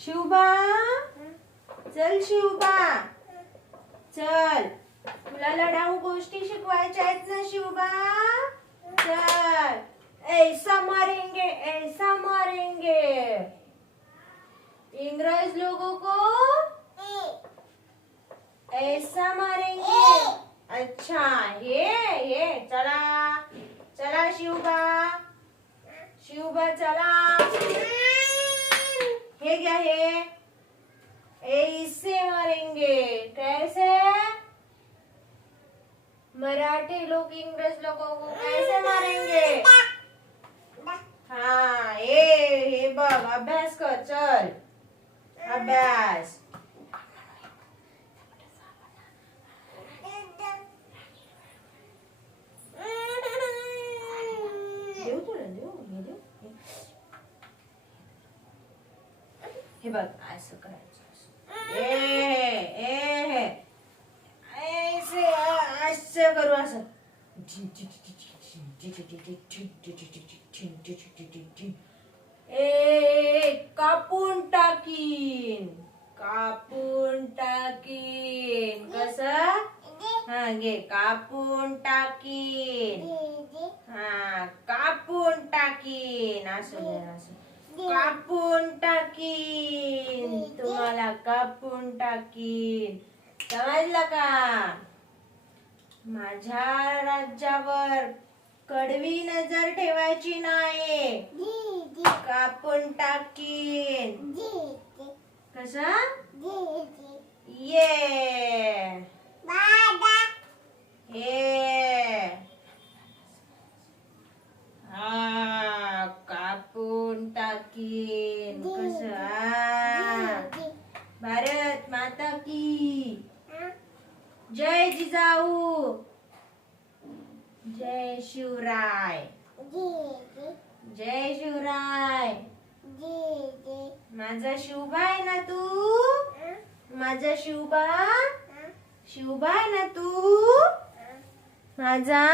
शिवबा? चल शिवबा. चल. तुला लढाऊ गोष्टी शिकवायच्या आहेत ना शिवबा? चल. ऐसा मारेंगे ऐसा मारेंगे इंग्रज लोगों को? ऐसा मारेंगे अच्छा ये ये चला. चला शिवबा. शिवबा चला हे क्या है ऐसे कैसे? मराठी लोग इंग्रज लोगों को कैसे मारेंगे? हाँ ए हे बघ अभ्यास कर चल। अभ्यास। हे बघ असं करायचं. असं. ए करू असं ए कापून टाकीन कापून टाकीन. कस? हा घे. कापून टाकीन. हा कापून टाकीन. असं असं कापून टाकीन. तुम्हाला कापून टाकीन. समजलं का? माझ्या राज्यावर कडवी नजर ठेवायची नाही कापून टाकीन. कसा? ये ये हा कापून टाकीन कस भारत माता की जय जिजाऊ. जय शिवराय. जय शिवराय. माझा शिवबा आहे ना तू? माझा शिवबा शिवबा आहे ना तू? माझा